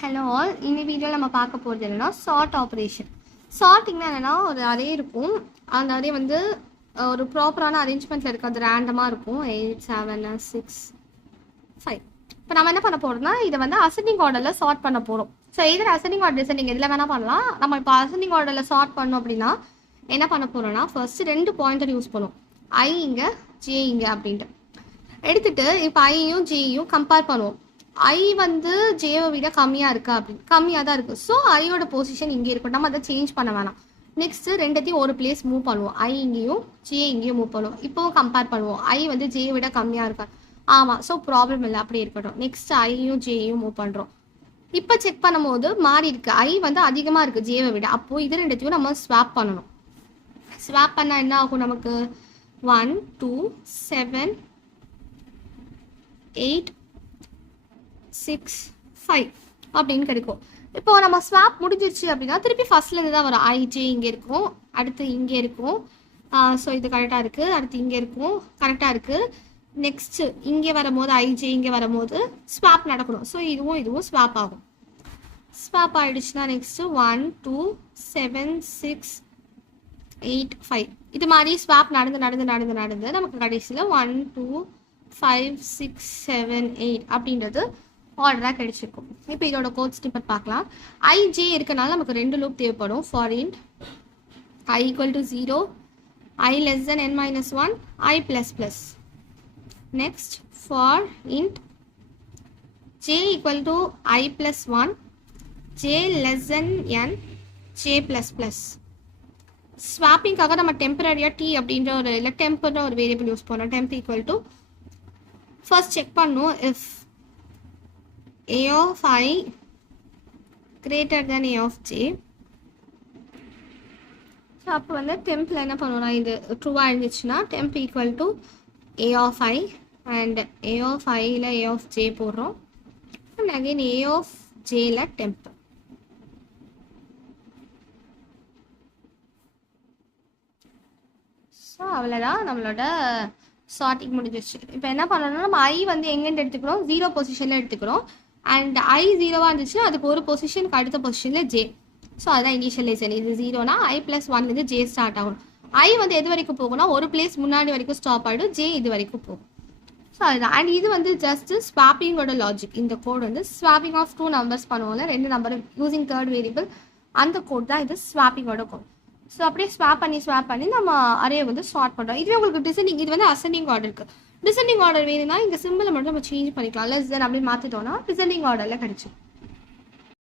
Hello all, இந்த வீடியோவில் நம்ம பார்க்க போகிறது என்னென்னா சார்ட் ஆப்ரேஷன். சார்ட்டிங்னா என்னென்னா ஒரு அரே இருக்கும். அந்த அரே வந்து ஒரு ப்ராப்பரான அரேஞ்ச்மெண்ட்டில் இருக்காது, ரேண்டமாக இருக்கும். 8 7 6 5. இப்போ நம்ம என்ன பண்ண போகிறோம்னா இதை வந்து அசெண்டிங் ஆர்டரில் சார்ட் பண்ண போகிறோம். ஸோ எதில் அசெண்டிங் ஆர்டர் டிசெண்டிங் எதில் வேணால் பண்ணலாம். நம்ம இப்போ அசெண்டிங் ஆர்டரில் சார்ட் பண்ணோம் அப்படின்னா என்ன பண்ண போகிறோம்னா ஃபர்ஸ்ட்டு 2 பாயிண்டர் யூஸ் பண்ணுவோம். ஐ இங்கே, ஜே இங்கே அப்படின்ட்டு எடுத்துகிட்டு இப்போ ஐயும் ஜேயும் கம்பேர் பண்ணுவோம். ஐ வந்து ஜேவை விட கம்மியாக இருக்கா அப்படின்னு கம்மியாக தான் இருக்குது. ஸோ ஐயோட பொசிஷன் இங்கே இருக்கும், நம்ம அதை சேஞ்ச் பண்ண வேணாம். நெக்ஸ்ட்டு ரெண்டுத்தையும் ஒரு பிளேஸ் மூவ் பண்ணுவோம். ஐ இங்கேயும் ஜே இங்கேயும் மூவ் பண்ணுவோம். இப்போவும் கம்பேர் பண்ணுவோம். ஐ வந்து ஜேயை விட கம்மியாக இருக்கா, ஆமாம். ஸோ ப்ராப்ளம் இல்லை, அப்படியே இருக்கட்டும். நெக்ஸ்ட் ஐயும் ஜேயும் மூவ் பண்ணுறோம். இப்போ செக் பண்ணும்போது மாறி இருக்கு, ஐ வந்து அதிகமாக இருக்குது ஜேவை விட. அப்போது இது ரெண்டுத்தையும் நம்ம ஸ்வாப் பண்ணணும். ஸ்வாப் பண்ணால் என்ன ஆகும், நமக்கு 1 2 7 8 6 5 அப்படின்னு கிடைக்கும். இப்போ நம்ம ஸ்வாப் முடிஞ்சிருச்சு அப்படின்னா திருப்பி ஃபர்ஸ்ட்லேருந்து தான் வரும். ஐஜே இங்கே இருக்கும், அடுத்து இங்கே இருக்கும். ஸோ இது கரெக்டாக இருக்குது. அடுத்து இங்கே இருக்கும், கரெக்டாக இருக்குது. நெக்ஸ்ட்டு இங்கே வரும்போது ஐஜே இங்கே வரும்போது ஸ்வாப் நடக்கணும். ஸோ இதுவும் ஸ்வாப் ஆகும். ஸ்வாப் ஆகிடுச்சுன்னா நெக்ஸ்ட்டு 1 2 7 6 8 5 இது மாதிரி ஸ்வாப் நடந்து நமக்கு கடைசியில் 1 2 5 6 7 8 அப்படின்றது ஆர்டராக கிடைச்சிருக்கும். இப்போ இதோட கோட் ஸ்னிப்பெட் பார்க்கலாம். ஐஜே இருக்கனால நமக்கு 2 லூப் தேவைப்படும். For int i equal to 0, i less than n minus 1, i plus plus. Next for int j equal to i plus 1, j less than n, j plus plus. ஸ்வாப்பிங்காக நம்ம டெம்பரரியாக T அப்படின்ற ஒரு இல்லை டெம்பர்னு ஒரு வேரியபிள் யூஸ் பண்ணோம். Temp equal to first check பண்ணும் if a of I greater than a of j. So அப்போ வந்து டெம்பில் என்ன பண்ணுவோம்னா இது ட்ரூவாக இருந்துச்சுன்னா temp equal to a of I and a of Iயில் a of j போடுறோம். அண்ட் அகெயின் a of jல டெம்ப். ஸோ அவ்வளோதான், நம்மளோட சார்ட்டிங் முடிஞ்சிருச்சு. இப்போ என்ன பண்ணணும்னா நம்ம ஐ வந்து எங்கேருந்து எடுத்துக்கிறோம், 0 பொசிஷனில் எடுத்துக்கிறோம். அண்ட் ஐ 0வாக இருந்துச்சுன்னா அதுக்கு ஒரு பொசிஷனுக்கு அடுத்த பொசிஷனில் ஜே. ஸோ அதுதான் இனிஷியலைசேஷன். இது 0னா ஐ ப்ளஸ் 1 ஜே ஸ்டார்ட் ஆகணும். ஐ வந்து எது வரைக்கும் போகும்னா ஒரு பிளேஸ் முன்னாடி வரைக்கும் ஸ்டாப் ஆகிடும், ஜே இது வரைக்கும் போகும். ஸோ அதுதான். அண்ட் இது வந்து ஜஸ்ட் ஸ்வாப்பிங்கோட லாஜிக். இந்த கோட் வந்து ஸ்வாப்பிங் ஆஃப் 2 நம்பர்ஸ் பண்ணுவோம்ல, 2 நம்பர் யூசிங் தேர்ட் வேரியபிள், அந்த கோட் தான் இது ஸ்வாப்பிங்கோட கோட். ஸோ அப்படியே ஸ்வாப் பண்ணி நம்ம அரே வந்து சார்ட் பண்ணுறோம். இதுவே உங்களுக்கு டிசெண்டிங், இது வந்து அசெண்டிங் ஆர்டர் இருக்குது. டிசெண்டிங் ஆர்டர் வேணும்னா இந்த சிம்பிளை மட்டும் நம்ம சேஞ்ச் பண்ணிக்கலாம். லெஸ் தென் அப்படி மாற்றிட்டோம்னா டிசெண்டிங் ஆர்டரில் கிடைச்சிடும்.